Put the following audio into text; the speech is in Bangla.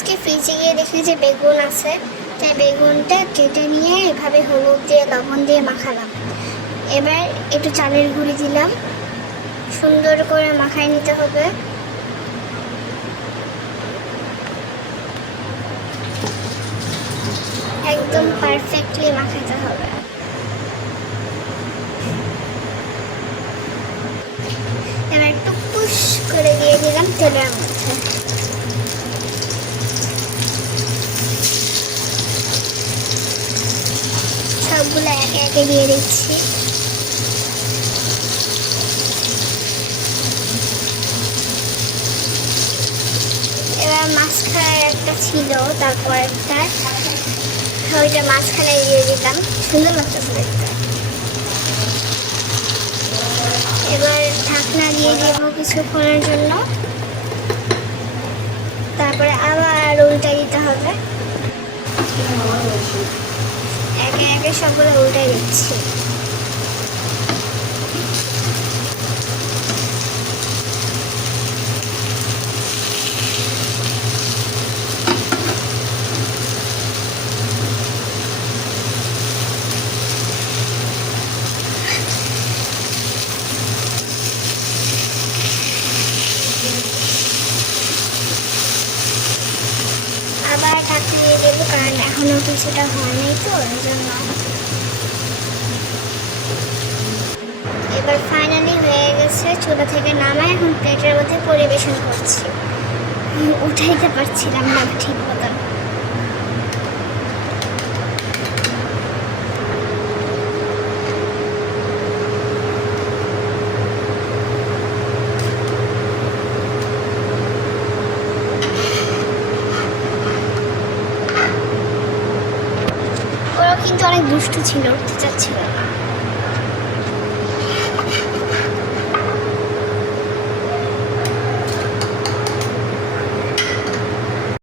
আজকে ফ্রিজে গিয়ে দেখি যে বেগুন আছে, তাই বেগুনটা কেটে নিয়ে এভাবে হলুদ দিয়ে লবণ দিয়ে মাখালাম। এবার একটু চালের গুঁড়ি দিলাম, সুন্দর করে মাখায় নিতে হবে। একদম পারফেক্টলি মাখাতে হবে। এবার টুকটুস করে দিয়ে দিলাম তেলের মধ্যে। সবগুলো একে একে দিয়ে দিচ্ছি। এবার মাঝখানে একটা ছিল, তারপর একটা ওইটা মাঝখানে দিয়ে দিলাম, সুন্দর লাগতেছে দেখতে। এবার ঢাকনা দিয়ে দেবো কিছুক্ষণের জন্য, তারপরে আবার উল্টাই দিতে হবে। একে একে সবগুলো উল্টাই দিচ্ছি। আবার ঢাকনা দিয়ে দেবো, কারণ এখনো কিছুটা হয় নাই তো, এই জন্য। এবার ফাইনালি হয়ে গেছে, চুলা থেকে নামায় এখন প্লেটের মধ্যে পরিবেশন করছি। উঠাইতে পারছিলাম না ঠিক মতন। ওরা কিন্তু অনেক দুষ্টু ছিল, উঠতে চাচ্ছিল না।